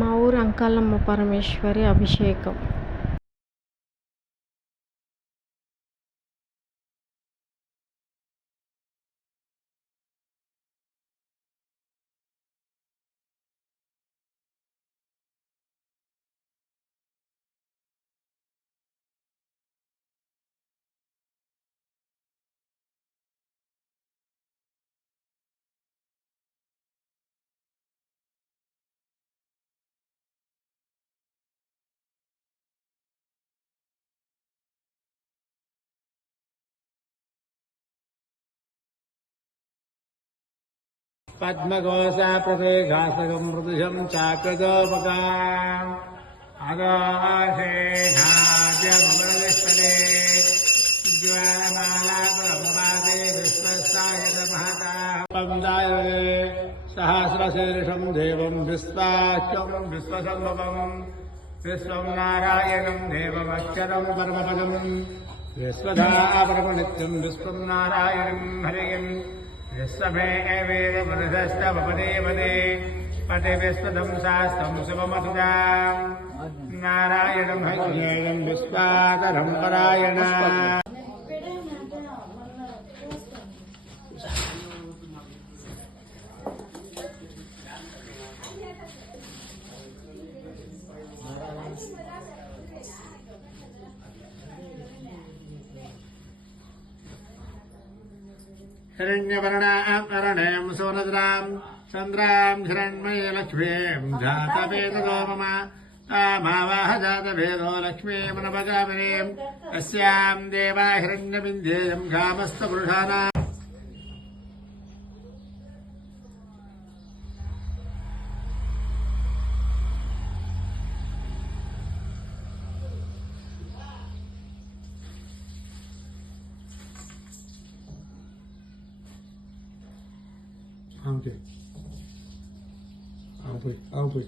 మా ఊరు అంకాలమ్మ పరమేశ్వరి అభిషేకం. पद्मघोषा प्रदेघासकं मृदुषं चाकृतोपकाम् अगोषेणाद्यमृतस्थले ज्वालमालापरम्पादे विश्वस्तायतमहतापन्दायते सहस्रशीर्षं देवं विश्वाश्वं विश्वसम्भवम् विश्वं नारायणं देवमक्षरं परमपदम् विश्वधा परमनित्यं विश्वं नारायणं हरिम् विश्वमे वेद पुरुषस्तपदे पदे पदे विश्वदं शास्त्रं शुभमसुदाम् नारायणं हरिं विश्वाकरं परायण हिरण्यवर्णाम् सोनद्राम् चन्द्राम् हिरण्मये लक्ष्मीम् जातवेदो मम तामावाह जातवेदो लक्ष्मीमनपगामिनीम् अस्याम् देवा हिरण्यविन्ध्येयम् कामस्तपुरुषाणाम् Ampui.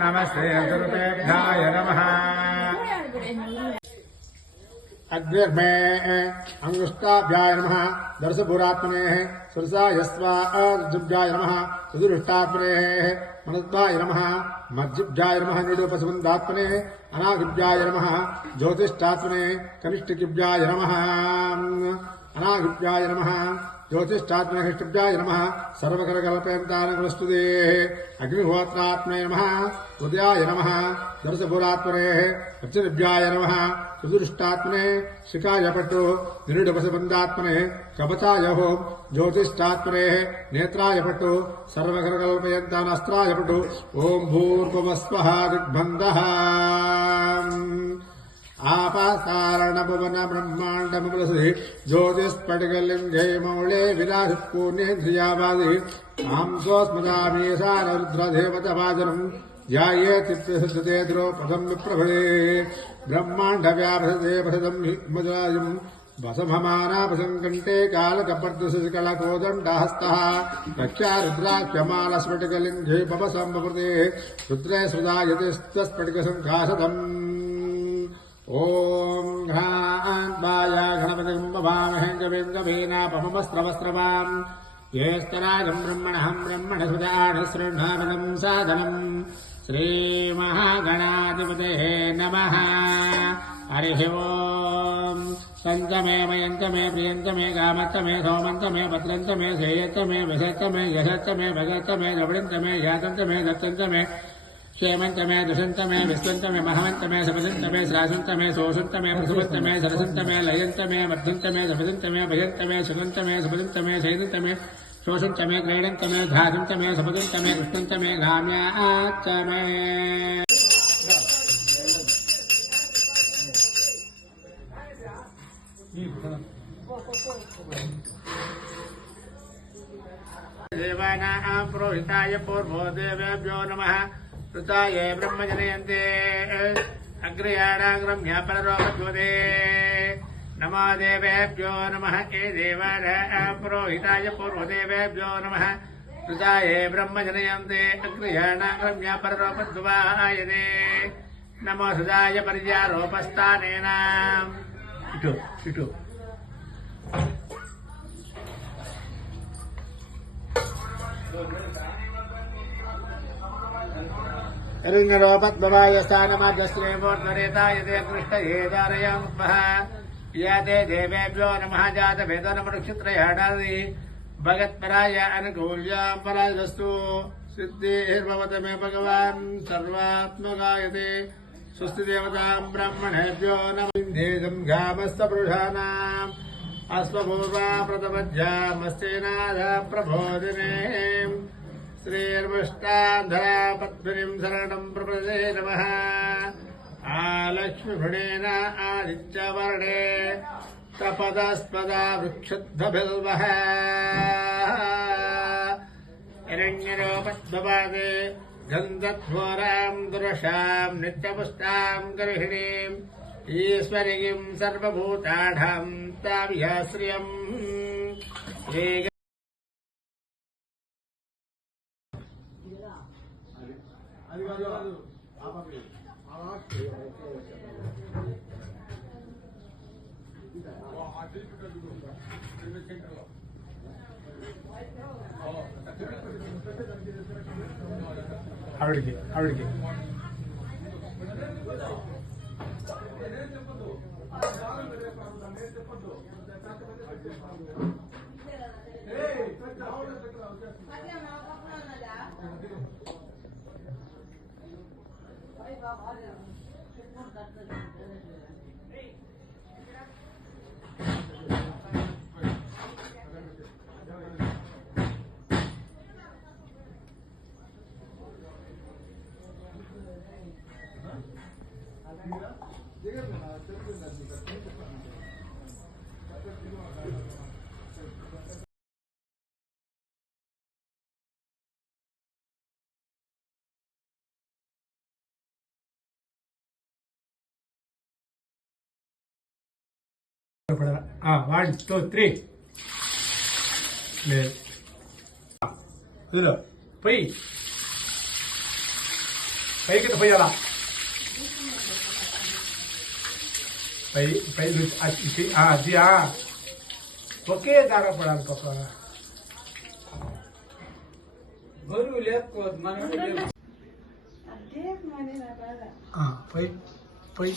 नमस्ते गुरुदेव्याय नमः। अग्निर्मे अंगुष्टाभ्याय नमः दर्शभूरात्मने सुरसायस्वाजुभ्याय नमः सुदुष्टात्मने मनद्वाय नमः मज्जिभ्याय नमः निडोपसुबन्धात्मने अनागिभ्याय नमः ज्योतिष्ठात्मने कनिष्ठिभ्याय नमः अनागिभ्याय नमः ज्योतिष्ठात्मनिष्ठभ्याय नमः सर्वकरकल्पयन्तानुकुलस्तुते अग्निहोत्रात्मने नमः उदयाय नमः दर्शभूरात्मने अर्चनभ्याय नमः सुदुष्टात्मने शिखाय पट्टु निरुडपसबन्धात्मने कवचाय होम ज्योतिष्ठात्मने नेत्राय पट्टु सर्वकरकल्पयन्तानस्त्राय पट्टु ओम भूर्भुवस्वः दिग्बन्धः आपासारणभुवन ब्रह्माण्डमुलसि ज्योतिस्फटिकलिङ्गे मौले विराजपूर्णेन्द्रियावादि आंसोस्मदामीशानरुद्रदेवतवाजनम् ध्याये चित्तसिद्धते द्रौपदम् विप्रभवे ब्रह्माण्डव्याभसते प्रसदम् हिमजायम् वसममानापसङ्कण्ठे कालकपर्दशकलकोदण्डहस्तः रक्षा रुद्राक्षमालस्फटिकलिङ्गे पवसम्भवते रुद्रे सुधायतिस्तस्फटिकसङ्काशतम् ओम घ्रान्वाय गणपतिं भवामहे कविं कवीनापमस्त्रवस्त्रवाम् ज्येष्ठराजं ब्रह्मणः साधनम् श्रीमहागणाधिपतेः नमः। हरिः ओम् सन्तमे मयन्तमे प्रियन्तमे कामन्तमे सौमन्तमे भद्रन्तमे श्रेयन्तमे विषन्तमे यशन्तमे भगन्तमे गवृन्तमे यातन्तमे दत्तन्तमे क्षेमन्तमे दुषन्तमे विस्वन्तमे महवन्तमे सपदन्तमे श्रासन्तमे शोषन्तमे प्रसुवन्तमे सरसन्तमे लयन्तमे वर्धन्तमे सपदन्तमे भयन्तमे सुगन्तमे सपदन्तमे शैदन्तमे शोषं च मे क्रीडं च मे ध्यानं च मे सपदं च मे कृष्णं च मे गाम्याच्च मे देवानां पुरोहिताय पूर्वो देवेभ्यो नमः ऋताय ब्रह्मजनयन्ते अग्रयाणाग्रम्या पररोपद्वदे नमो देवेभ्यो नमः ए देवानां पुरोहिताय पूर्वदेवेभ्यो नमः ऋताय ब्रह्मजनयन्ते अग्रयाणाग्रम्या पररोपद्वायदे नमो सुदाय पर्यारोपस्थानेन इटु रिंगरोपद्भवाय स्थानमार्गश्रेवोर्ध्वरेताय ते कृष्णये दारयन्मः याते देवेभ्यो नमः जातवेदो नमरुक्षत्रयाणादि भगत्पराय अनुकूल्यां पराजस्तु सिद्धिर्भवत मे भगवान् सर्वात्मकायते स्वस्ति देवतां ब्राह्मणेभ्यो नमः घामस्तपुरुषाणाम् अस्मपूर्वा प्रतपज्जामस्तेनादा प्रबोधिने श्रीर्विष्टाधरा पद्मिनीं शरणं प्रपदे नमः आलक्ष्मीभृणेन आदित्यवर्णे तपदस्पदा वृक्षद्धबिल्वः हिरण्यरोपद्भवादे गन्धध्वरां दुरशां नित्यपुष्टां गर्हिणीम् ईश्वरीं सर्वभूताढां ताभिश्रियम् ఆవిడికి వన్ టూ త్రీ లేదు ఇదిలో పొయ్యి పైకి పొయ్యాలా పై అది ఒకే దాకా పడాలి పక్క బరువు లేకపోతే మనం పొయ్యి